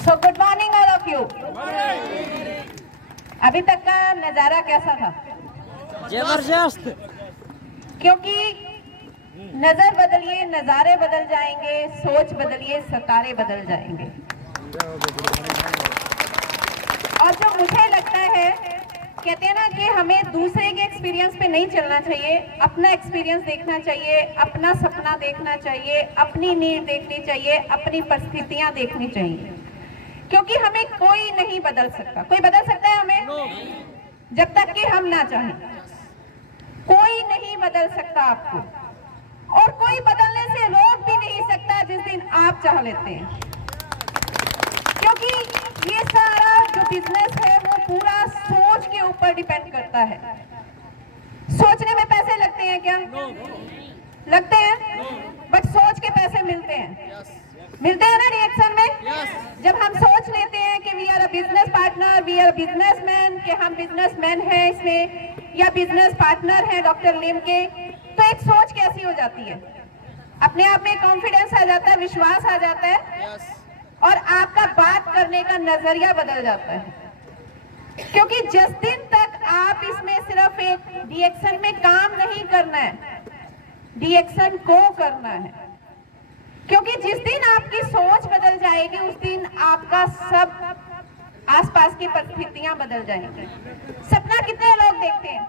So good morning all of you. अभी तक का नजारा कैसा था? जबरदस्त। क्योंकि नजर बदलिए नजारे बदल जाएंगे, सोच बदलिए सितारे बदल जाएंगे। और जो मुझे लगता है, कहते हैं ना कि हमें दूसरे के एक्सपीरियंस पे नहीं चलना चाहिए, अपना एक्सपीरियंस देखना चाहिए, अपना सपना देखना चाहिए, अपनी नीड देखनी चाहिए, अपनी परिस्थितियां देखनी चाहिए। क्योंकि हमें कोई नहीं बदल सकता। कोई बदल सकता है हमें? जब तक कि हम ना चाहें। कोई नहीं बदल सकता आपको, और कोई बदलने से रोक भी नहीं सकता जिस दिन आप चाह लेते हैं। क्योंकि ये सारा जो बिजनेस है वो पूरा सोच के ऊपर डिपेंड करता है। सोचने में पैसे लगते हैं क्या? लगते हैं, बट सोच के पैसे मिलते हैं। मिलते हैं ना रिएक्शन में। जब हम सोच लेते हैं कि we are a business partner, we are businessman, कि हम बिजनेसमैन हैं इसमें, या बिजनेस पार्टनर हैं डॉक्टर लिम के, तो एक सोच कैसी हो जाती है, अपने आप में कॉन्फिडेंस आ जाता है, विश्वास आ जाता है, और आपका बात करने का नजरिया बदल जाता है। क्योंकि जिस दिन तक आप इसमें सिर्फ एक रिएक्शन में काम नहीं करना है, रिएक्शन को करना है। क्योंकि जिस दिन आपकी सोच बदल जाएगी उस दिन आपका सब आसपास की परिस्थितियां बदल जाएंगी। सपना कितने लोग देखते हैं?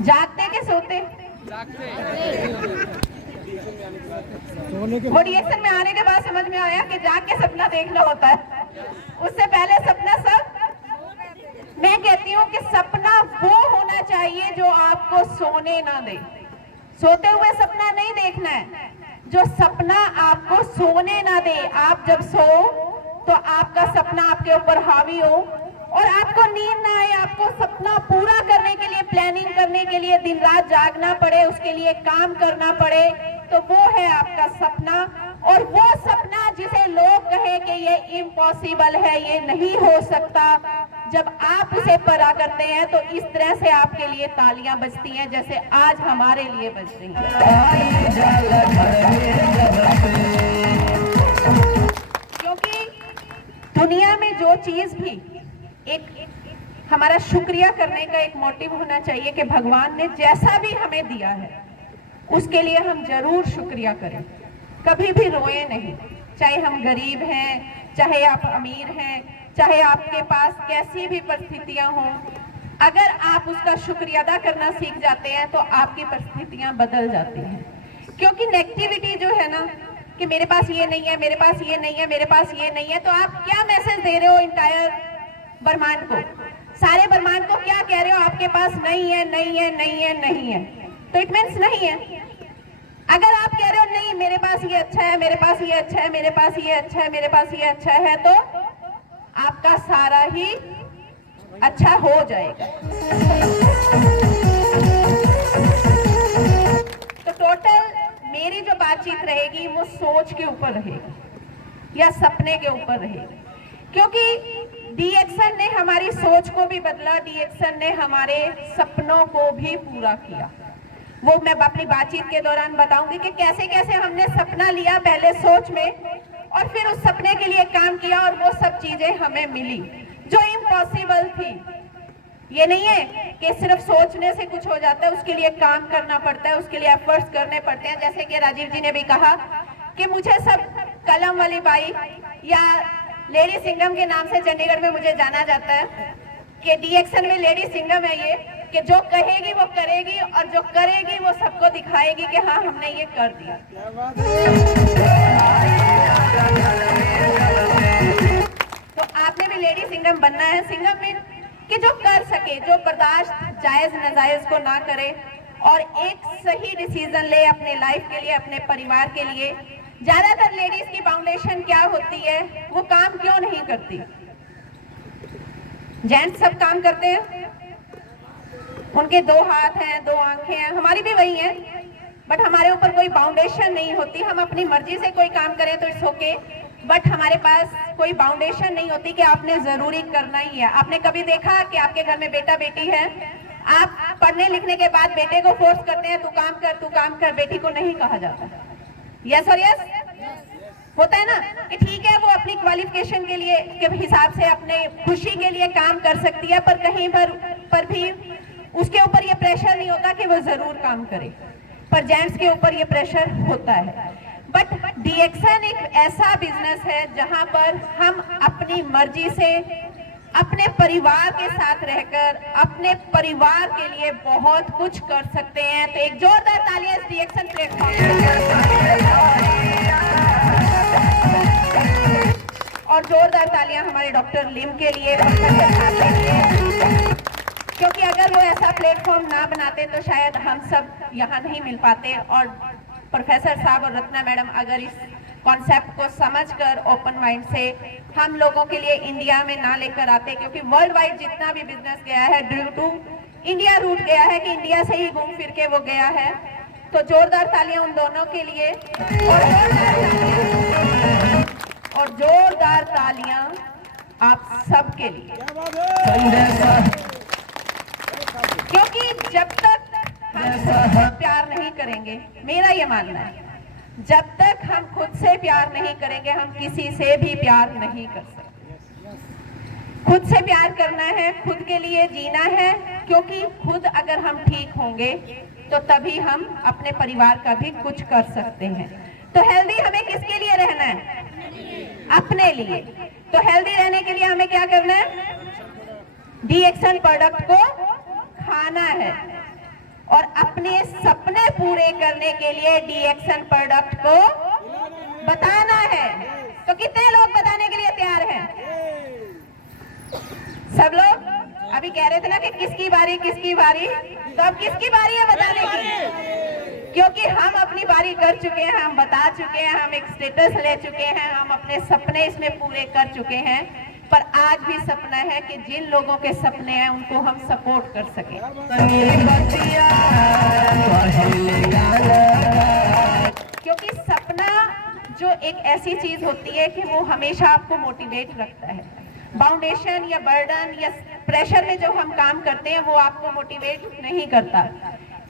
जागते के सोते? वो रिएक्शन में आने के बाद समझ में आया कि जाग के सपना देखना होता है, उससे पहले सपना सब। मैं कहती हूँ कि सपना वो होना चाहिए जो आपको सोने ना दे। सोते हुए सपना नहीं देखना है, जो सपना आपको सोने ना दे। आप जब सो तो आपका सपना आपके ऊपर हावी हो और आपको नींद ना आए, आपको सपना पूरा करने के लिए, प्लानिंग करने के लिए दिन रात जागना पड़े, उसके लिए काम करना पड़े, तो वो है आपका सपना। और वो सपना जिसे लोग कहे कि ये इम्पॉसिबल है, ये नहीं हो सकता, जब आप उसे पूरा करते हैं तो इस तरह से आपके लिए तालियां बजती हैं जैसे आज हमारे लिए बज रही हैं। क्योंकि दुनिया में जो चीज भी, एक हमारा शुक्रिया करने का एक मोटिव होना चाहिए कि भगवान ने जैसा भी हमें दिया है उसके लिए हम जरूर शुक्रिया करें। कभी भी रोए नहीं, चाहे हम गरीब हैं, चाहे आप अमीर हैं, चाहे आपके पास कैसी भी परिस्थितियां हों, अगर आप उसका शुक्रिया अदा करना सीख जाते हैं तो आपकी परिस्थितियां बदल जाती हैं। क्योंकि नेगेटिविटी जो है ना, कि मेरे पास ये नहीं है, मेरे पास ये नहीं है, मेरे पास ये नहीं है, तो आप क्या मैसेज दे रहे हो इंटायर ब्रह्मांड को? सारे ब्रह्मांड को क्या कह रहे हो? आपके पास नहीं है, नहीं है, नहीं है, नहीं है, तो इट मीन्स नहीं है। अगर आप कह रहे हो नहीं मेरे पास ये अच्छा है, मेरे पास ये अच्छा है, मेरे पास ये अच्छा है, मेरे पास ये अच्छा है, तो आपका सारा ही अच्छा हो जाएगा। तो टोटल मेरी जो बातचीत रहेगी वो सोच के ऊपर रहेगी या सपने के ऊपर रहेगी। क्योंकि डीएक्शन ने हमारी सोच को भी बदला, डीएक्शन ने हमारे सपनों को भी पूरा किया। वो मैं अपनी बातचीत के दौरान बताऊंगी कि कैसे कैसे हमने सपना लिया पहले सोच में, और फिर उस सपने के लिए काम किया और वो सब चीजें हमें मिली जो इम्पॉसिबल थी। ये नहीं है कि सिर्फ सोचने से कुछ हो जाता है, उसके लिए काम करना पड़ता है, उसके लिए एफर्ट्स करने पड़ते हैं। जैसे कि राजीव जी ने भी कहा कि मुझे सब कलम वाली बाई या लेडी सिंघम के नाम से चंडीगढ़ में मुझे जाना जाता है कि डीएक्शन में लेडी सिंघम है ये, कि जो कहेगी वो करेगी और जो करेगी वो सबको दिखाएगी कि हाँ हमने ये कर दिया। तो आपने भी लेडी सिंघम बनना है। सिंघम मीन कि जो कर सके, जो बर्दाश्त जायज नाजायज को ना करे और एक सही डिसीजन ले अपने लाइफ के लिए, अपने परिवार के लिए। ज्यादातर लेडीज की फाउंडेशन क्या होती है, वो काम क्यों नहीं करती? जेंट्स सब काम करते हैं, उनके दो हाथ हैं, दो आंखें हैं, हमारी भी वही हैं, बट हमारे ऊपर कोई फाउंडेशन नहीं होती। हम अपनी मर्जी से कोई काम करें तो इट्स ओके, बट हमारे पास कोई फाउंडेशन नहीं होती कि आपने जरूरी करना ही है। आपने कभी देखा कि आपके घर में बेटा बेटी है, आप पढ़ने लिखने के बाद बेटे को फोर्स करते हैं तू काम कर, तू काम कर, बेटी को नहीं कहा जाता। यस और यस होता है ना कि ठीक है क्वालिफिकेशन के लिए के हिसाब से अपने खुशी के लिए काम कर सकती है, पर कहीं पर भी उसके ऊपर ये प्रेशर नहीं होता कि वो जरूर काम करे। पर जेंट्स के ऊपर ये प्रेशर होता है। बट डीएक्सन एक ऐसा बिजनेस है जहां पर हम अपनी मर्जी से अपने परिवार के साथ रहकर अपने परिवार के लिए बहुत कुछ कर सकते हैं। तो एक जोरदार तालियां इस डीएक्सन प्लेटफॉर्म और जोरदार तालियां हमारे डॉक्टर लिम के लिए, क्योंकि अगर वो ऐसा प्लेटफॉर्म ना बनाते तो शायद हम सब यहाँ नहीं मिल पाते। और प्रोफेसर साहब और रत्ना मैडम अगर इस कॉन्सेप्ट को समझकर ओपन माइंड से हम लोगों के लिए इंडिया में ना लेकर आते, क्योंकि वर्ल्ड वाइड जितना भी बिजनेस गया है ड्यू टू इंडिया रूट गया है कि इंडिया से ही घूम फिर के वो गया है। तो जोरदार तालियां उन दोनों के लिए और जोरदार तालियां आप सब के लिए, क्योंकि जब तक हम खुद से प्यार नहीं करेंगे, मेरा ये मानना है, जब तक हम खुद से प्यार नहीं करेंगे हम किसी से भी प्यार नहीं कर सकते। खुद से प्यार करना है, खुद के लिए जीना है, क्योंकि खुद अगर हम ठीक होंगे तो तभी हम अपने परिवार का भी कुछ कर सकते हैं। तो हेल्दी हमें किसके लिए रहना है? अपने लिए। तो हेल्दी रहने के लिए हमें क्या करना है? डीएक्सन प्रोडक्ट को खाना है और अपने सपने पूरे करने के लिए डीएक्सन प्रोडक्ट को बताना है। तो कितने लोग बताने के लिए तैयार हैं? सब लोग? अभी कह रहे थे ना कि किसकी बारी किसकी बारी, तो अब किसकी बारी है बताने की? क्योंकि हम अपनी बारी कर चुके हैं, हम बता चुके हैं, हम एक स्टेटस ले चुके हैं, हम अपने सपने इसमें पूरे कर चुके हैं। पर आज भी सपना है कि जिन लोगों के सपने हैं उनको हम सपोर्ट कर सकें। क्योंकि सपना जो एक ऐसी चीज होती है कि वो हमेशा आपको मोटिवेट रखता है। बाउंडेशन या बर्डन या प्रेशर में जो हम काम करते हैं वो आपको मोटिवेट नहीं करता।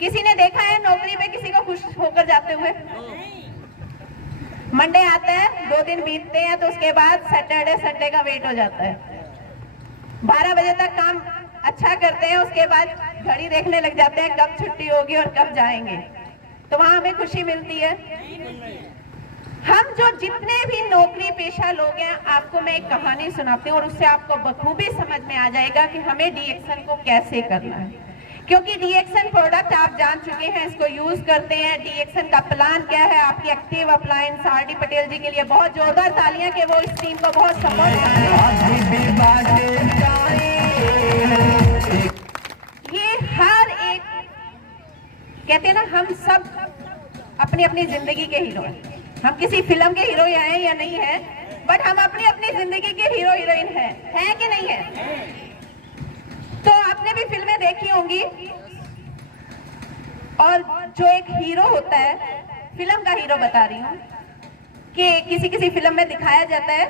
किसी ने देखा है नौकरी में किसी को खुश होकर जाते हुए? मंडे आता है, 2 दिन बीतते हैं, तो उसके बाद सैटरडे संडे का वेट हो जाता है। 12 बजे तक काम अच्छा करते हैं, उसके बाद घड़ी देखने लग जाते हैं कब छुट्टी होगी और कब जाएंगे। तो वहां हमें खुशी मिलती है। हम जो जितने भी नौकरी पेशा लोग हैं, आपको मैं एक कहानी सुनाती हूँ और उससे आपको बखूबी समझ में आ जाएगा कि हमें डीएक्सन को कैसे करना है। क्योंकि डीएक्सन प्रोडक्ट आप जान चुके हैं, इसको यूज करते हैं। डीएक्सन का प्लान क्या है? आपकी एक्टिव अप्लायंस आरडी पटेल जी के लिए बहुत जोरदार तालियां कि वो इस टीम को बहुत सपोर्ट करते हैं। ये हर एक कहते हैं ना, हम सब अपनी अपनी जिंदगी के हीरो हैं। हम किसी फिल्म के हीरो हैं या नहीं है, बट हम अपनी अपनी जिंदगी के हीरो हीरोइन हैं कि नहीं है? तो आपने भी फिल्में देखी होंगी और जो एक हीरो होता है, फिल्म का हीरो बता रही हूँ, कि किसी किसी फिल्म में दिखाया जाता है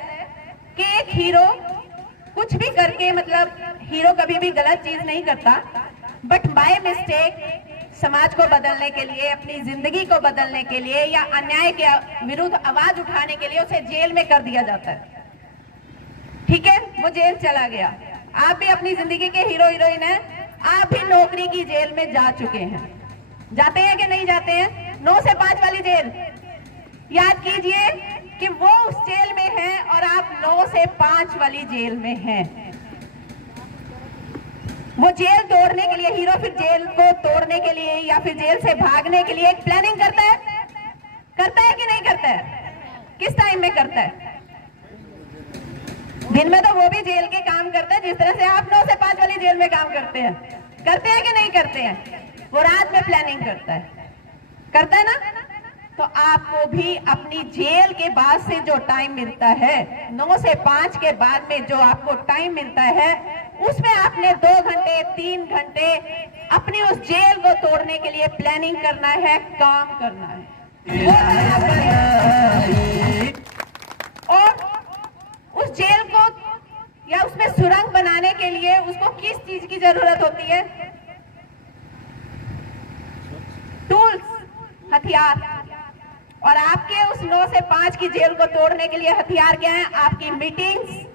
कि एक हीरो कुछ भी करके, मतलब हीरो कभी भी गलत चीज नहीं करता, बट बाय मिस्टेक समाज को बदलने के लिए, अपनी जिंदगी को बदलने के लिए या अन्याय के विरुद्ध आवाज उठाने के लिए उसे जेल में कर दिया जाता है। ठीक है, वो जेल चला गया। आप भी अपनी जिंदगी के हीरो हीरोइन हैं, आप भी नौकरी की जेल में जा चुके हैं। जाते हैं कि नहीं जाते हैं? 9 से 5 वाली जेल। याद कीजिए कि वो उस जेल में है और आप 9 से 5 वाली जेल में हैं। वो जेल तोड़ने के लिए, हीरो फिर जेल को तोड़ने के लिए या फिर जेल से भागने के लिए एक प्लानिंग करता है कि नहीं करता है? किस टाइम में करता है? दिन में तो वो भी जेल के काम करता है जिस तरह से आप 9 से 5 वाली जेल में काम करते हैं कि नहीं करते हैं? वो रात में प्लानिंग करता है ना? तो आपको भी अपनी जेल के बाद से जो टाइम मिलता है, 9 से 5 के बाद में जो आपको टाइम मिलता है, उसमें आपने 2 घंटे 3 घंटे अपनी उस जेल को तोड़ने के लिए प्लानिंग करना है, काम करना है। और उस जेल को या उसमें सुरंग बनाने के लिए उसको किस चीज की जरूरत होती है? टूल्स, हथियार। और आपके उस 9 से 5 की जेल को तोड़ने के लिए हथियार क्या है? आपकी मीटिंग्स,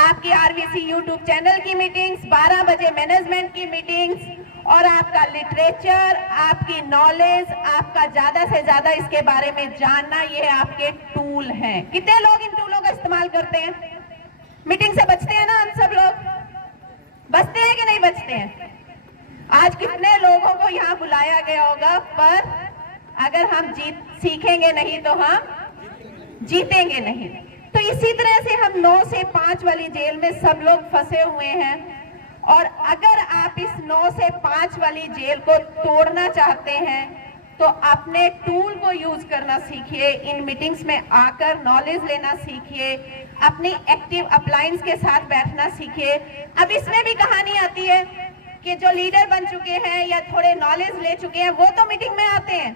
आपकी आरवीसी यूट्यूब चैनल की मीटिंग्स, 12 बजे मैनेजमेंट की मीटिंग्स और आपका लिटरेचर, आपकी नॉलेज, आपका ज्यादा से ज्यादा इसके बारे में जानना, ये आपके टूल हैं। कितने लोग इन टूलों का इस्तेमाल करते हैं? मीटिंग से बचते हैं ना हम सब लोग? बचते हैं कि नहीं बचते हैं? आज कितने लोगों को यहाँ बुलाया गया होगा, पर अगर हम सीखेंगे नहीं तो हम जीतेंगे नहीं। तो इसी तरह से हम 9 से 5 वाली जेल में सब लोग फंसे हुए हैं और अगर आप इस 9 से 5 वाली जेल को तोड़ना चाहते हैं तो अपने टूल को यूज करना सीखिए, इन मीटिंग्स में आकर नॉलेज लेना सीखिए, अपनी एक्टिव अपलायंस के साथ बैठना सीखिए। अब इसमें भी कहानी आती है कि जो लीडर बन चुके हैं या थोड़े नॉलेज ले चुके हैं वो तो मीटिंग में आते हैं,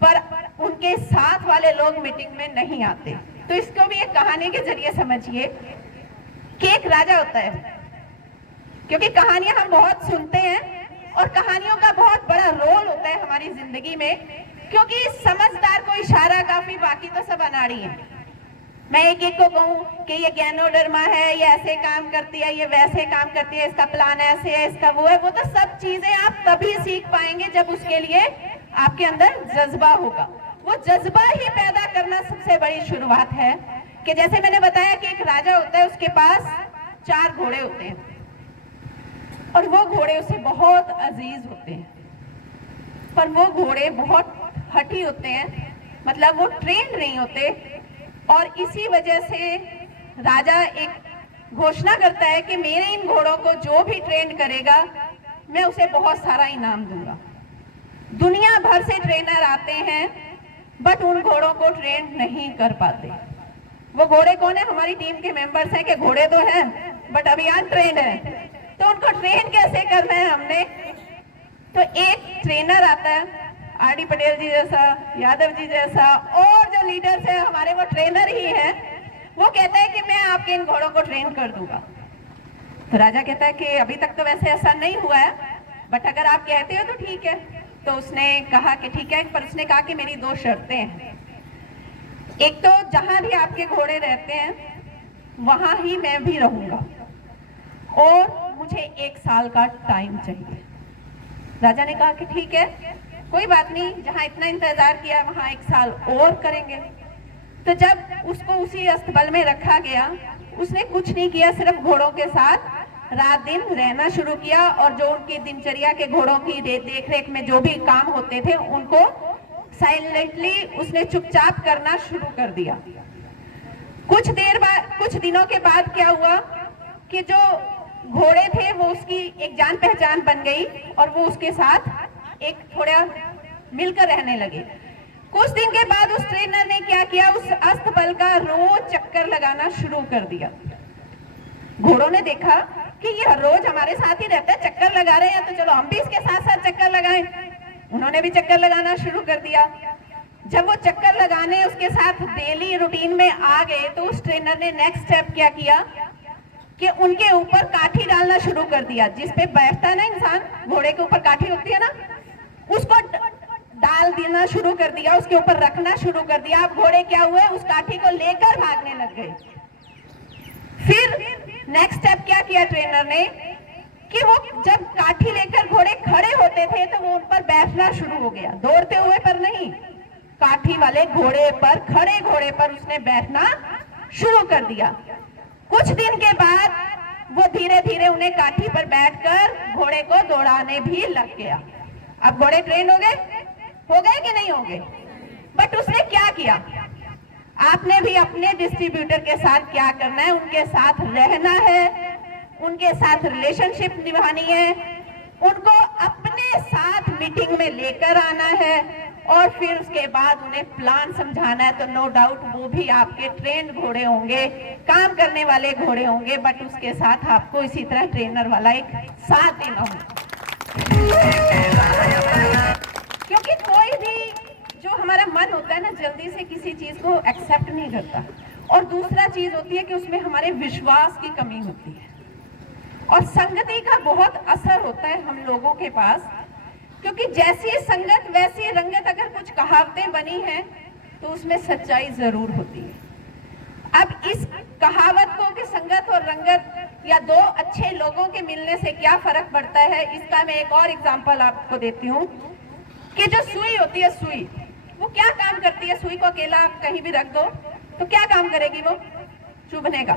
पर उनके साथ वाले लोग मीटिंग में नहीं आते। तो इसको भी एक कहानी के जरिए समझिए कि एक राजा होता है, क्योंकि कहानियां हम बहुत सुनते हैं और कहानियों का बहुत बड़ा रोल होता है हमारी जिंदगी में, क्योंकि समझदार को इशारा काफी, बाकी तो सब अनाड़ी है। मैं एक एक को कहूँ कि ये ज्ञानोडर्मा है, ये ऐसे काम करती है, ये वैसे काम करती है, इसका प्लान ऐसे है, इसका वो है, वो तो सब चीजें आप तभी सीख पाएंगे जब उसके लिए आपके अंदर जज्बा होगा। वो जज्बा ही पैदा करना सबसे बड़ी शुरुआत है। कि जैसे मैंने बताया कि एक राजा होता है, उसके पास 4 घोड़े होते हैं और वो घोड़े उसे बहुत अजीज होते हैं, पर वो घोड़े बहुत हठी होते हैं, मतलब वो ट्रेन नहीं होते। और इसी वजह से राजा एक घोषणा करता है कि मेरे इन घोड़ों को जो भी ट्रेन करेगा मैं उसे बहुत सारा इनाम दूंगा। दुनिया भर से ट्रेनर आते हैं बट उन घोड़ों को ट्रेन नहीं कर पाते। वो घोड़े कौन है? हमारी टीम के मेंबर्स हैं कि घोड़े तो हैं बट अभी अनट्रेन्ड है, तो उनको ट्रेन कैसे करना है हमने? तो एक ट्रेनर आता है, आर.डी. पटेल जी जैसा, यादव जी जैसा, और जो लीडर्स है हमारे वो ट्रेनर ही हैं। वो कहता है कि मैं आपके इन घोड़ों को ट्रेन कर दूंगा। तो राजा कहता है कि अभी तक तो वैसे ऐसा नहीं हुआ है, बट अगर आप कहते हो तो ठीक है। तो उसने कहा कि ठीक है, पर उसने कहा कि मेरी 2 शर्तें हैं। एक तो जहां भी आपके घोड़े रहते हैं वहां ही मैं भी रहूंगा और मुझे 1 साल का टाइम चाहिए। राजा ने कहा कि ठीक है, कोई बात नहीं, जहां इतना इंतजार किया वहां 1 साल और करेंगे। तो जब उसको उसी अस्तबल में रखा गया, उसने कुछ नहीं किया, सिर्फ घोड़ों के साथ रात दिन रहना शुरू किया और जो उनकी दिनचर्या के घोड़ों की देख रेख में जो भी काम होते थे उनको साइलेंटली उसने चुपचाप करना शुरू कर दिया। कुछ दिनों के बाद क्या हुआ कि जो घोड़े थे वो उसकी एक जान पहचान बन गई और वो उसके साथ एक थोड़ा मिलकर रहने लगे। कुछ दिन के बाद उस ट्रेनर ने क्या किया, उस अस्तबल का रोज चक्कर लगाना शुरू कर दिया। घोड़ों ने देखा कि ये हर रोज हमारे साथ ही रहता है, चक्कर लगा रहे हैं, तो चलो हम भी इसके साथ साथ चक्कर लगाएं। उन्होंने भी चक्कर लगाना शुरू कर दिया। जब वो चक्कर लगाने उसके साथ डेली रूटीन में आ गए तो उस ट्रेनर ने नेक्स्ट स्टेप क्या किया कि उनके ऊपर काठी डालना शुरू कर दिया। जिस पे बैठता है ना इंसान, घोड़े के ऊपर काठी होती है ना, उसको डाल देना शुरू कर दिया, उसके ऊपर रखना शुरू कर दिया। अब घोड़े क्या हुए, उस काठी को लेकर भागने लग गए। फिर नेक्स्ट स्टेप क्या किया ट्रेनर ने कि वो जब काठी लेकर घोड़े खड़े होते थे तो वो उन पर बैठना शुरू हो गया, दौड़ते हुए पर नहीं, काठी वाले घोड़े पर, खड़े घोड़े पर उसने बैठना शुरू कर दिया। कुछ दिन के बाद वो धीरे धीरे उन्हें काठी पर बैठकर घोड़े को दौड़ाने भी लग गया। अब घोड़े ट्रेन हो गए कि नहीं हो गए? बट उसने क्या किया, आपने भी अपने डिस्ट्रीब्यूटर के साथ क्या करना है, उनके साथ रहना है, उनके साथ रिलेशनशिप निभानी है, उनको अपने साथ मीटिंग में लेकर आना है और फिर उसके बाद उन्हें प्लान समझाना है। तो नो डाउट वो भी आपके ट्रेन घोड़े होंगे, काम करने वाले घोड़े होंगे, बट उसके साथ आपको इसी तरह ट्रेनर वाला एक साथ देना होगा। क्योंकि कोई भी जो हमारा मन होता है ना, जल्दी से किसी चीज को एक्सेप्ट नहीं करता। और दूसरा चीज होती है कि उसमें हमारे विश्वास की कमी होती है और संगति का बहुत असर होता है हम लोगों के पास। क्योंकि जैसी संगत वैसी रंगत, अगर कुछ कहावतें बनी हैं तो उसमें सच्चाई जरूर होती है। अब इस कहावत को कि संगत और रंगत या दो अच्छे लोगों के मिलने से क्या फर्क पड़ता है, इसका मैं एक और एग्जांपल आपको देती हूँ कि जो सुई होती है, सुई वो क्या काम करती है? सुई को अकेला आप कहीं भी रख दो तो क्या काम करेगी? वो चुभने का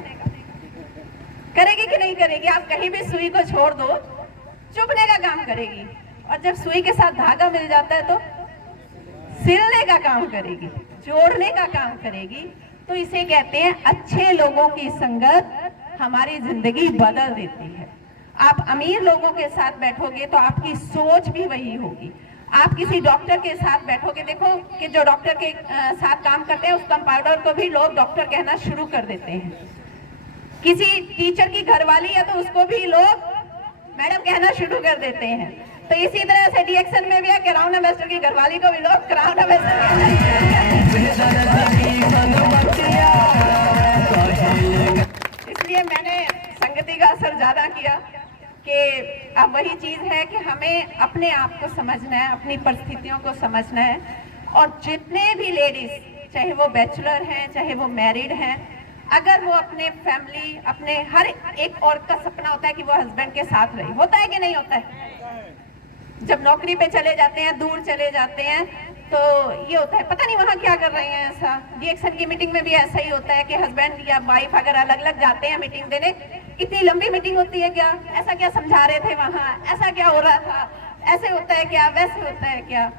करेगी कि नहीं करेगी? आप कहीं भी सुई को छोड़ दो, चुभने का काम करेगी। और जब सुई के साथ धागा मिल जाता है तो सिलने का काम करेगी, जोड़ने का काम करेगी। तो इसे कहते हैं अच्छे लोगों की संगत हमारी जिंदगी बदल देती है। आप अमीर लोगों के साथ बैठोगे तो आपकी सोच भी वही होगी। आप किसी डॉक्टर के साथ बैठोगे, देखो कि जो डॉक्टर के साथ काम करते हैं उस कंपाउंडर को भी लोग डॉक्टर कहना शुरू कर देते हैं। किसी टीचर की घरवाली है तो उसको भी लोग मैडम कहना शुरू कर देते हैं। तो इसी तरह से डीएक्शन में भी है, क्राउन एम्बेसडर की घरवाली को भी लोग क्राउन एम्बेसडर कहना इसलिए मैंने संगति का असर ज्यादा किया कि अब वही चीज है कि हमें अपने आप को समझना है, अपनी परिस्थितियों को समझना है। और जितने भी लेडीज, चाहे वो बैचलर हैं चाहे वो मैरिड हैं, अगर वो अपने फैमिली, अपने हर एक औरत का सपना होता है कि वो हस्बैंड के साथ रहे, होता है कि नहीं होता है? जब नौकरी पे चले जाते हैं, दूर चले जाते हैं, तो ये होता है पता नहीं वहाँ क्या कर रहे हैं। ऐसा डीएक्शन की मीटिंग में भी ऐसा ही होता है कि हस्बैंड या वाइफ अगर अलग अलग जाते हैं मीटिंग देने, इतनी लंबी मीटिंग होती है क्या? ऐसा क्या समझा रहे थे वहाँ? ऐसा क्या हो रहा था? ऐसे होता है क्या? वैसे होता है क्या?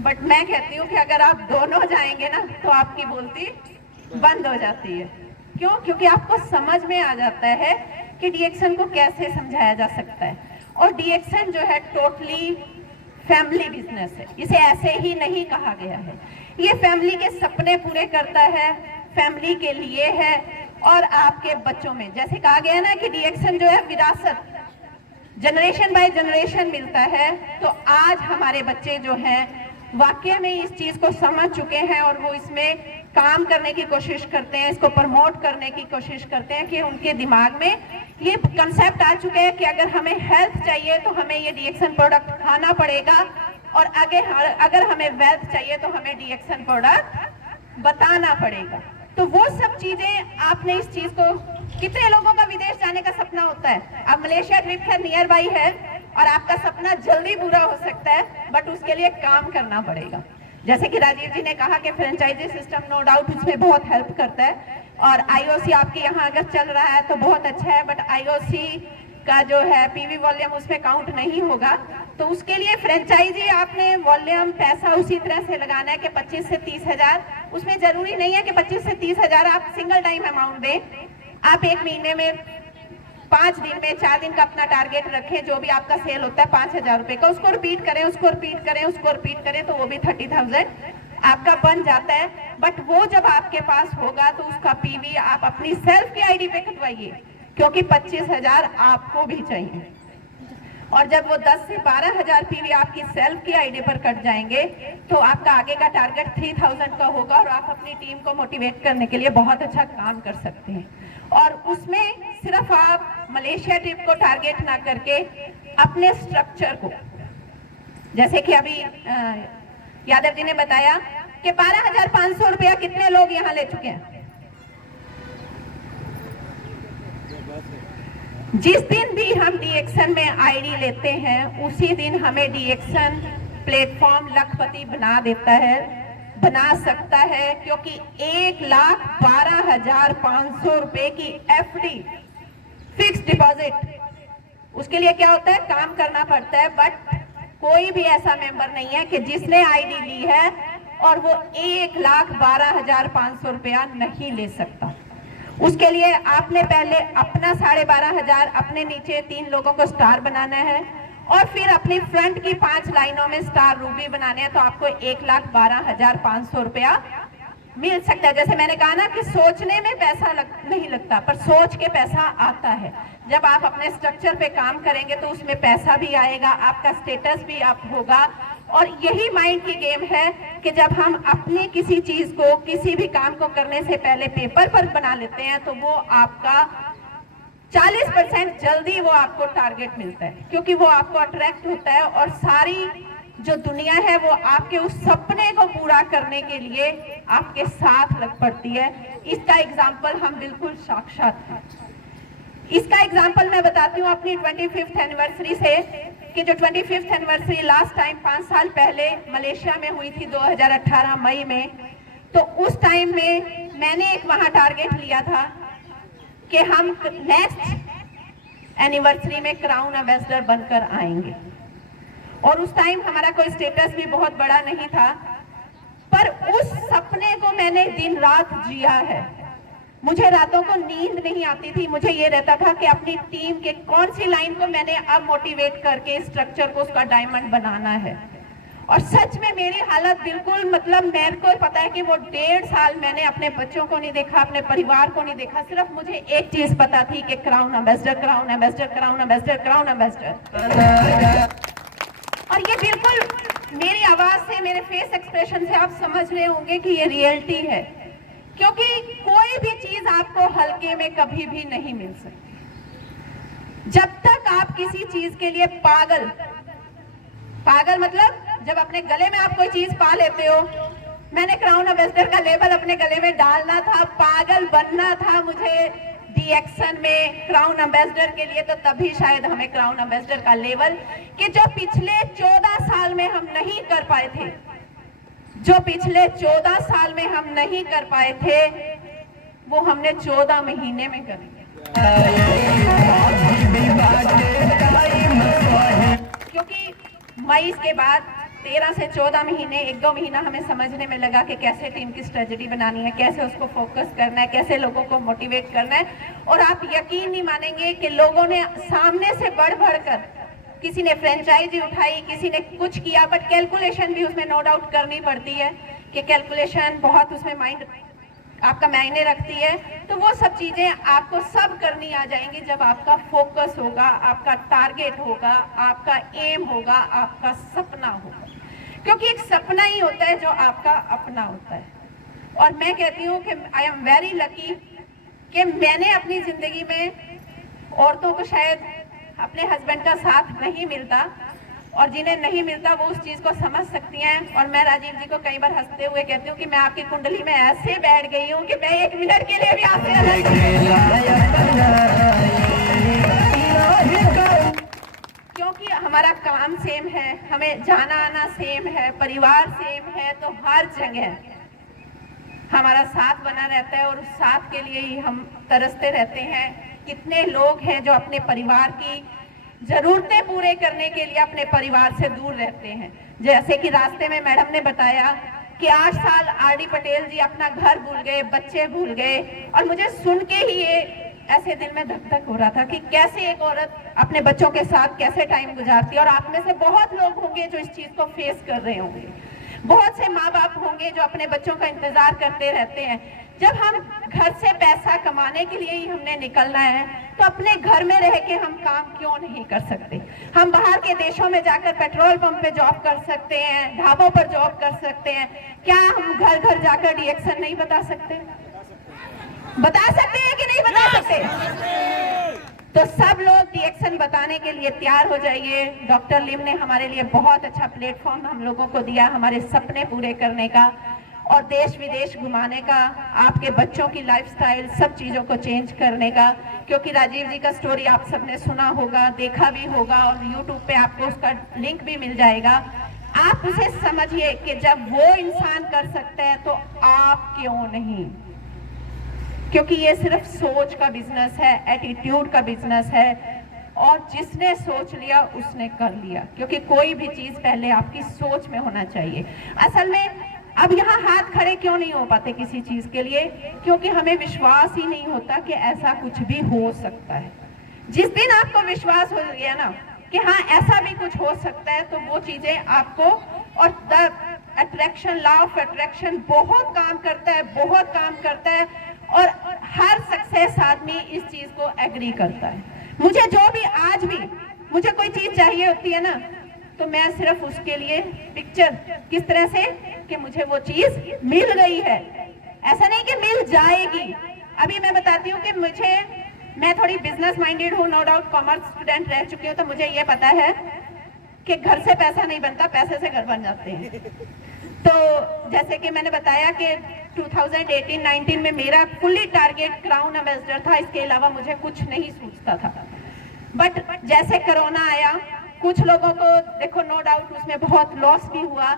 बट मैं कहती हूँ कि अगर आप दोनों जाएंगे ना तो आपकी बोलती बंद हो जाती है। क्यों? क्योंकि आपको समझ में आ जाता है कि डीएक्शन को कैसे समझाया जा सकता है। और डीएक्शन जो है टोटली फैमिली बिजनेस है, इसे ऐसे ही नहीं कहा गया है। ये फैमिली के सपने पूरे करता है, फैमिली के लिए है और आपके बच्चों में, जैसे कहा गया ना कि डीएक्शन जो है विरासत, जनरेशन बाय जनरेशन मिलता है। तो आज हमारे बच्चे जो हैं वाकई में इस चीज को समझ चुके हैं और वो इसमें काम करने की कोशिश करते हैं, इसको प्रमोट करने की कोशिश करते हैं कि उनके दिमाग में ये कंसेप्ट आ चुके हैं कि अगर हमें हेल्थ चाहिए तो हमें ये डीएक्शन प्रोडक्ट खाना पड़ेगा, और अगर हमें वेल्थ चाहिए तो हमें डीएक्शन प्रोडक्ट बताना पड़ेगा। तो वो सब चीजें आपने इस चीज को, कितने लोगों का विदेश जाने का सपना होता है? अब मलेशिया ट्रिप है, नियर बाई है और आपका सपना जल्दी पूरा हो सकता है, बट उसके लिए काम करना पड़ेगा। जैसे कि राजीव जी ने कहा कि फ्रेंचाइजी सिस्टम नो डाउट उसमें बहुत हेल्प करता है, और आईओसी आपके यहाँ अगर चल रहा है तो बहुत अच्छा है, बट आईओसी का जो है पीवी वॉल्यूम उसमें काउंट नहीं होगा। तो उसके लिए फ्रेंचाइजी आपने वॉल्यूम पैसा उसी तरह से लगाना है कि 25 से 30 हजार। उसमें जरूरी नहीं है कि 25 से 30 हजार आप सिंगल टाइम अमाउंट दें। आप एक महीने में, 5 दिन में, 4 दिन का अपना टारगेट रखें, जो भी आपका सेल होता है 5,000 रुपए का, उसको रिपीट करें, उसको रिपीट करें, उसको रिपीट करें, तो वो भी 30,000 आपका बन जाता है। बट वो जब आपके पास होगा तो उसका पीवी आप अपनी सेल्फ की आईडी पे कटवाइए, क्योंकि 25,000 आपको भी चाहिए। और जब वो 10 से 12,000 पीवी आपकी सेल्फ की आईडी पर कट जाएंगे तो आपका आगे का टारगेट 3,000 का होगा और आप अपनी टीम को मोटिवेट करने के लिए बहुत अच्छा काम कर सकते हैं। और उसमें सिर्फ आप मलेशिया ट्रिप को टारगेट ना करके अपने स्ट्रक्चर को, जैसे कि अभी यादव जी ने बताया कि 12,500 रुपया कितने लोग यहाँ ले चुके हैं। जिस दिन भी हम डीएक्शन में आईडी लेते हैं उसी दिन हमें डीएक्शन प्लेटफॉर्म लखपति बना देता है, बना सकता है, क्योंकि 1,12,500 रुपए की एफडी फिक्स डिपॉजिट, उसके लिए क्या होता है? काम करना पड़ता है। बट कोई भी ऐसा मेंबर नहीं है कि जिसने आईडी ली है और वो 1,12,500 रुपया नहीं ले सकता। उसके लिए आपने पहले अपना 12,500, अपने नीचे 3 लोगों को स्टार बनाना है और फिर अपनी फ्रंट की 5 लाइनों में स्टार रूबी बनाने हैं, तो आपको 1,12,500 रुपया मिल सकता है। जैसे मैंने कहा ना कि सोचने में पैसा नहीं लगता, पर सोच के पैसा आता है। जब आप अपने स्ट्रक्चर पे काम करेंगे तो उसमें पैसा भी आएगा, आपका स्टेटस भी अप होगा। और यही माइंड की गेम है कि जब हम अपनी किसी चीज को, किसी भी काम को करने से पहले पेपर पर बना लेते हैं तो वो आपका 40% जल्दी वो आपको टारगेट मिलता है, क्योंकि वो आपको अट्रैक्ट होता है और सारी जो दुनिया है वो आपके उस सपने को पूरा करने के लिए आपके साथ लग पड़ती है। इसका एग्जाम्पल हम बिल्कुल साक्षात हैं। इसका एग्जाम्पल मैं बताती हूँ अपनी 25th एनिवर्सरी से, कि जो 25th एनिवर्सरी लास्ट टाइम 5 साल पहले मलेशिया में हुई थी 2018 मई में, तो उस टाइम में मैंने एक वहाँ टारगेट लिया था कि हम नेक्स्ट एनिवर्सरी में क्राउन एम्बेसडर बनकर आएंगे। और उस टाइम हमारा कोई स्टेटस भी बहुत बड़ा नहीं था, पर उस सपने को मैंने दिन रात जिया है। मुझे रातों को नींद नहीं आती थी, मुझे ये रहता था कि अपनी टीम के कौन सी लाइन को मैंने अब मोटिवेट करके स्ट्रक्चर को उसका डायमंड बनाना है। और सच में मेरी हालत बिल्कुल, मतलब मेरे को पता है कि वो 1.5 साल मैंने अपने बच्चों को नहीं देखा, अपने परिवार को नहीं देखा, सिर्फ मुझे एक चीज पता थी कि crown ambassador, crown ambassador, crown ambassador, crown ambassador. और ये बिल्कुल मेरी आवाज से, मेरे फेस एक्सप्रेशन से आप समझ रहे होंगे कि ये रियलिटी है, क्योंकि कोई भी चीज आपको हल्के में कभी भी नहीं मिल सकती। जब तक आप किसी चीज के लिए पागल मतलब जब अपने गले में आप कोई चीज पा लेते हो, मैंने क्राउन एम्बेसडर का लेबल अपने गले में डालना था, पागल बनना था मुझे डीएक्शन में क्राउन एम्बेसडर के लिए, तो तभी शायद हमें क्राउन एम्बेसडर का लेवल, कि जो पिछले 14 साल में हम नहीं कर पाए थे, जो पिछले 14 साल में हम नहीं कर पाए थे, वो हमने 14 महीने में कर लिया। क्योंकि मई के बाद 13 से 14 महीने, 1-2 महीना हमें समझने में लगा कि कैसे टीम की स्ट्रेटजी बनानी है, कैसे उसको फोकस करना है, कैसे लोगों को मोटिवेट करना है। और आप यकीन नहीं मानेंगे कि लोगों ने सामने से बढ़ कर, किसी ने फ्रेंचाइजी उठाई, किसी ने कुछ किया, बट कैलकुलेशन भी उसमें नो डाउट करनी पड़ती है कि कैलकुलेशन बहुत उसमें माइंड आपका मायने रखती है। तो वो सब चीजें आपको सब करनी आ जाएंगी जब आपका फोकस होगा, आपका टारगेट होगा, आपका एम होगा, आपका सपना होगा। क्योंकि एक सपना ही होता है जो आपका अपना होता है। और मैं कहती हूँ कि आई एम वेरी लकी कि मैंने अपनी जिंदगी में, औरतों को शायद अपने हस्बैंड का साथ नहीं मिलता, और जिन्हें नहीं मिलता वो उस चीज को समझ सकती हैं। और मैं राजीव जी को कई बार हंसते हुए कहती हूँ कि मैं आपकी कुंडली में ऐसे बैठ गई हूँ कि मैं 1 मिनट के लिए भी आपसे अलग क्योंकि हमारा काम सेम है, हमें जाना आना सेम है, परिवार सेम है, तो हर जगह हमारा साथ बना रहता है और उस साथ के लिए ही हम तरसते रहते हैं। कितने लोग हैं जो अपने परिवार की जरूरतें पूरे करने के लिए अपने परिवार से दूर रहते हैं। जैसे कि रास्ते में मैडम ने बताया कि 8 साल आरडी पटेल जी अपना घर भूल गए, बच्चे भूल गए, और मुझे सुन के ही ये ऐसे दिल में धक धक हो रहा था कि कैसे एक औरत अपने बच्चों के साथ कैसे टाइम गुजारती है। और आप में से बहुत लोग होंगे जो इस चीज को फेस कर रहे होंगे, बहुत से माँ बाप होंगे जो अपने बच्चों का इंतजार करते रहते हैं। जब हम घर से पैसा कमाने के लिए ही हमने निकलना है, तो अपने घर में रह के हम काम क्यों नहीं कर सकते? हम बाहर के देशों में जाकर पेट्रोल पंप पे जॉब कर सकते हैं, ढाबों पर जॉब कर सकते हैं। क्या हम घर घर जाकर डीएक्शन नहीं बता सकते? बता सकते हैं कि नहीं बता सकते? तो सब लोग डीएक्शन बताने के लिए तैयार हो जाइए। डॉक्टर लिम ने हमारे लिए बहुत अच्छा प्लेटफॉर्म हम लोगों को दिया, हमारे सपने पूरे करने का और देश विदेश घुमाने का, आपके बच्चों की लाइफस्टाइल, सब चीजों को चेंज करने का। क्योंकि राजीव जी का स्टोरी आप सबने सुना होगा, देखा भी होगा, और यूट्यूब पे आपको उसका लिंक भी मिल जाएगा। आप उसे समझिए कि जब वो इंसान कर सकता है तो आप क्यों नहीं? क्योंकि ये सिर्फ सोच का बिजनेस है, एटीट्यूड का बिजनेस है, और जिसने सोच लिया उसने कर लिया। क्योंकि कोई भी चीज पहले आपकी सोच में होना चाहिए। असल में अब यहाँ हाथ खड़े क्यों नहीं हो पाते किसी चीज के लिए? क्योंकि हमें विश्वास ही नहीं होता कि ऐसा कुछ भी हो सकता है। जिस दिन आपको विश्वास हो गया ना कि हाँ ऐसा भी कुछ हो सकता है, तो वो चीजें आपको, और the attraction, law of attraction बहुत काम करता है, बहुत काम करता है। और हर सक्सेस आदमी इस चीज को एग्री करता है। मुझे जो भी, आज भी मुझे कोई चीज चाहिए होती है ना, तो मैं सिर्फ उसके लिए पिक्चर, किस तरह से कि मुझे वो चीज मिल गई है, ऐसा नहीं कि मिल जाएगी। अभी मैं बताती हूँ कि मुझे मैं थोड़ी बिजनेस माइंडेड हूँ, नो डाउट कॉमर्स स्टूडेंट रह चुकी हूँ, तो मुझे ये पता है कि घर से पैसा नहीं बनता, पैसे से घर बन जाते हैं। तो जैसे कि मैंने बताया कि 2018-19 में मेरा फुली टारगेट क्राउन एम्बेसडर था, इसके अलावा मुझे कुछ नहीं सूझता था। बट जैसे कोरोना आया, कुछ लोगों को देखो नो डाउट उसमें बहुत लॉस भी हुआ,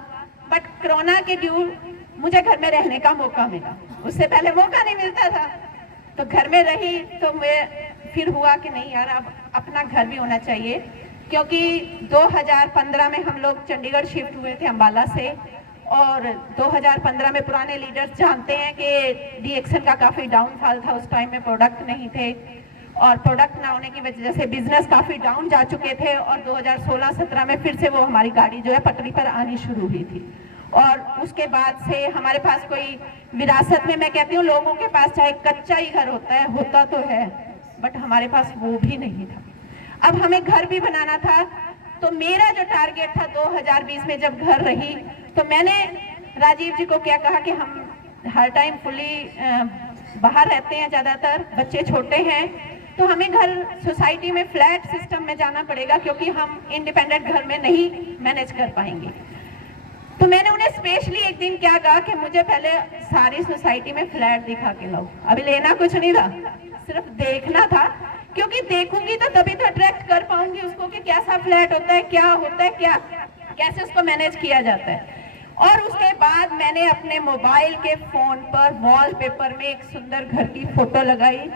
बट कोरोना के ड्यू मुझे घर में रहने का मौका मिला, उससे पहले मौका नहीं मिलता था। तो घर में रही तो मैं फिर हुआ कि नहीं यार, अब अपना घर भी होना चाहिए, क्योंकि 2015 में हम लोग चंडीगढ़ शिफ्ट हुए थे अम्बाला से, और 2015 में पुराने लीडर्स जानते हैं कि डीएक्सन का काफ़ी डाउनफॉल था, उस टाइम में प्रोडक्ट नहीं थे, और प्रोडक्ट ना होने की वजह से बिजनेस काफ़ी डाउन जा चुके थे, और 2016-17 में फिर से वो हमारी गाड़ी जो है पटरी पर आनी शुरू हुई थी। और उसके बाद से हमारे पास कोई विरासत में, मैं कहती हूँ लोगों के पास चाहे कच्चा ही घर होता तो है, बट हमारे पास वो भी नहीं था। अब हमें घर भी बनाना था, तो मेरा जो टारगेट था 2020 में जब घर रही, तो मैंने राजीव जी को क्या कहा कि हम हर टाइम फुली बाहर रहते हैं, ज़्यादातर बच्चे छोटे हैं, तो हमें घर सोसाइटी में फ्लैट सिस्टम में जाना पड़ेगा, क्योंकि हम इंडिपेंडेंट घर में नहीं मैनेज कर पाएंगे। तो मैंने उन्हें स्पेशली एक दिन क्या कहा कि मुझे पहले सारी सोसाइटी में फ्लैट दिखा के लाओ। अभी लेना कुछ नहीं था, सिर्फ देखना था, क्योंकि देखूंगी तो तभी तो अट्रैक्ट कर पाऊंगी उसको कि कैसा फ्लैट होता है, क्या होता है, क्या कैसे उसको मैनेज किया जाता है। और उसके बाद मैंने अपने मोबाइल के फोन पर वॉलपेपर में एक सुंदर घर की फोटो लगाई,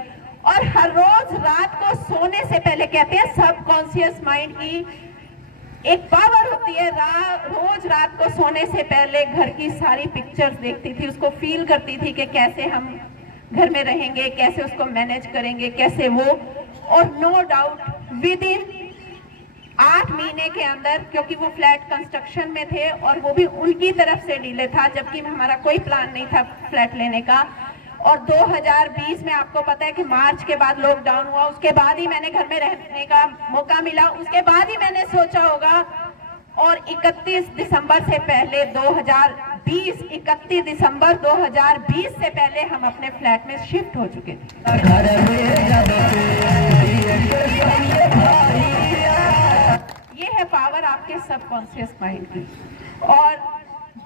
और हर रोज रात को सोने से पहले, कहते हैं सबकॉन्शियस माइंड की एक पावर होती है, रोज रात को सोने से पहले घर की सारी पिक्चर्स देखती थी, उसको फील करती थी कि कैसे हम घर में रहेंगे, कैसे उसको मैनेज करेंगे, कैसे वो। और नो डाउट विद इन 8 महीने के अंदर, क्योंकि वो फ्लैट कंस्ट्रक्शन में थे और वो भी उनकी तरफ से डिले था, जबकि हमारा कोई प्लान नहीं था फ्लैट लेने का। और 2020 में आपको पता है कि मार्च के बाद लॉकडाउन हुआ, उसके बाद ही मैंने घर में रहने का मौका मिला, उसके बाद ही मैंने सोचा होगा। और 31 दिसंबर से पहले 31 दिसंबर 2020 से पहले हम अपने फ्लैट में शिफ्ट हो चुके थे। ये है पावर आपके सबकॉन्शियस माइंड की। और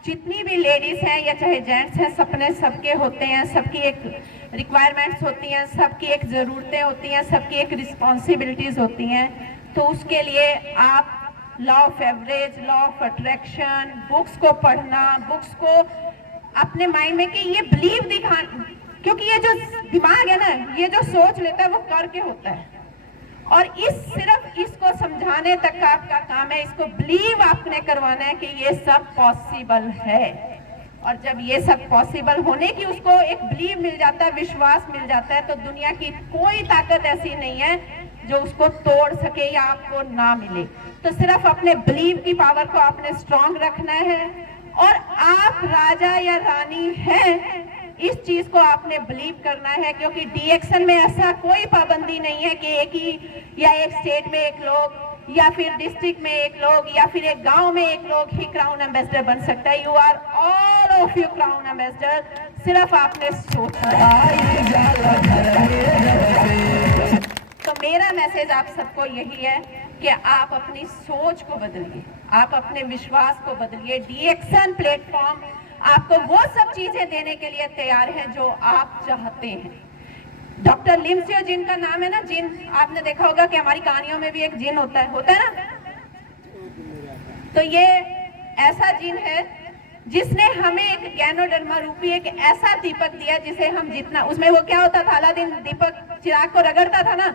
जितनी भी लेडीज हैं या चाहे जेंट्स हैं, सपने सबके होते हैं, सबकी एक रिक्वायरमेंट्स होती हैं, सबकी एक ज़रूरतें होती हैं, सबकी एक रिस्पॉन्सिबिलिटीज़ होती हैं। तो उसके लिए आप law of average, law of attraction, books को पढ़ना, बुक्स को अपने माइंड में कि ये बिलीव दिखाना, क्योंकि ये जो दिमाग है ना, ये जो सोच लेता है वो करके होता है। और सिर्फ इसको समझाने तक का आपका काम है, इसको बिलीव आपने करवाना है कि ये सब पॉसिबल है। और जब ये सब पॉसिबल होने की उसको एक बिलीव मिल जाता है, विश्वास मिल जाता है, तो दुनिया की कोई ताकत ऐसी नहीं है जो उसको तोड़ सके या आपको ना मिले। तो सिर्फ अपने बिलीव की पावर को आपने स्ट्रांग रखना है, और आप राजा या रानी हैं, इस चीज को आपने बिलीव करना है। क्योंकि डीएक्सन में ऐसा कोई पाबंदी नहीं है कि एक ही या एक स्टेट में एक लोग, या फिर डिस्ट्रिक्ट में एक लोग, या फिर एक गांव में एक लोग ही क्राउन एम्बेसडर बन सकता है। You are all of you Crown ambassador, सिर्फ आपने सोचना है। तो मेरा मैसेज आप सबको यही है कि आप अपनी सोच को बदलिए, आप अपने विश्वास को बदलिए। डीएक्सन प्लेटफॉर्म आपको वो सब चीजें देने के लिए तैयार है जो आप चाहते हैं। डॉक्टर लिमसियो जिन का नाम है ना, जिन आपने देखा होगा कि हमारी कहानियों में भी एक जिन होता है ना। तो ये ऐसा जिन है जिसने हमें एक ज्ञानोधर्मा रूपी एक ऐसा दीपक दिया जिसे हम जितना, उसमें वो क्या होता था, अलादीन दीपक चिराग को रगड़ता था ना।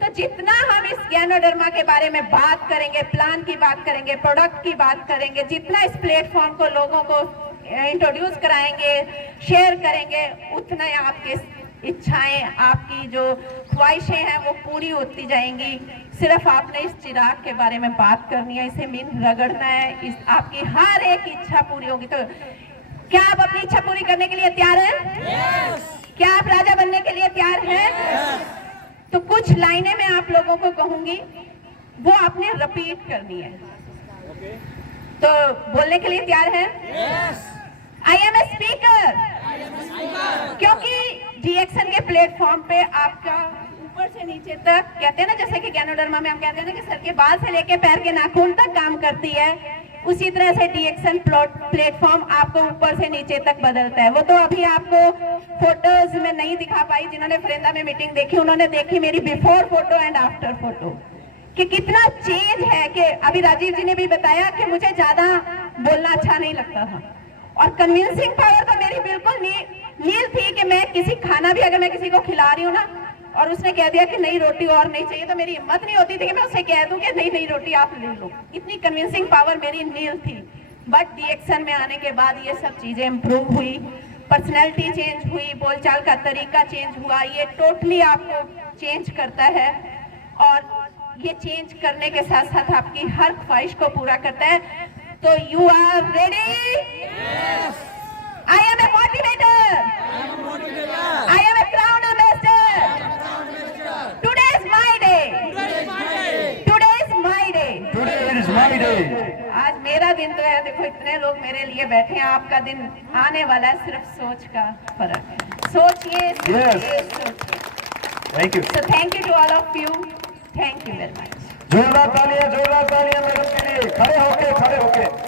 तो जितना हम इस ज्ञानोधर्मा के बारे में बात करेंगे, प्लान की बात करेंगे, प्रोडक्ट की बात करेंगे, जितना इस प्लेटफॉर्म को लोगों को इंट्रोड्यूस कराएंगे, शेयर करेंगे, उतना आपके इच्छाएं, आपकी जो ख्वाहिशें हैं वो पूरी होती जाएंगी। सिर्फ आपने इस चिराग के बारे में बात करनी है, इसे मीन रगड़ना है, आपकी हर एक इच्छा पूरी होगी। तो क्या आप अपनी इच्छा पूरी करने के लिए तैयार हैं? yes! क्या आप राजा बनने के लिए तैयार हैं? yes! तो कुछ लाइनें मैं आप लोगों को कहूंगी, वो आपने रिपीट करनी है। तो बोलने के लिए तैयार हैं? I am a speaker. क्योंकि डीएक्सन के प्लेटफॉर्म पे आपका ऊपर से नीचे तक, कहते हैं ना जैसे कि गैनोडर्मा में हम कहते हैं ना कि सर के बाल से लेके पैर के नाखून तक काम करती है, उसी तरह से डीएक्शन प्लेटफॉर्म आपको ऊपर से नीचे तक बदलता है। वो तो अभी आपको फोटोज में नहीं दिखा पाई, जिन्होंने फ्रेंदा में मीटिंग देखी उन्होंने देखी मेरी before photo and after photo कि कितना चेंज है। कि अभी राजीव जी ने भी बताया कि मुझे ज्यादा बोलना अच्छा नहीं लगता था और कन्विंसिंग पावर तो मेरी बिल्कुल नील थी कि मैं किसी खाना भी अगर मैं किसी को खिला रही हूँ ना और उसने कह दिया कि नहीं रोटी और नहीं चाहिए, तो मेरी हिम्मत नहीं होती थी कि मैं उसे कह दूं कि नहीं नहीं रोटी आप ले लो। इतनी कन्विंसिंग पावर मेरी नील थी। बट डीएक्शन में आने के बाद ये सब चीजें इम्प्रूव हुई, पर्सनैलिटी चेंज हुई, बोलचाल का तरीका चेंज हुआ। ये टोटली आपको चेंज करता है और ये चेंज करने के साथ साथ आपकी हर ख्वाहिश को पूरा करता है। तो you are ready? I am a motivator, I am a Crown ambassador. Today is my day, today is my day, today is my day. आज मेरा दिन तो है। देखो इतने लोग मेरे लिए बैठे हैं, आपका दिन आने वाला है। सिर्फ सोच का फर्क है। सोचिए, सोचिए, सोचिए। Thank you. So thank you to all of you. Thank you very much. जोरदार तालियां, जोरदार तालियां।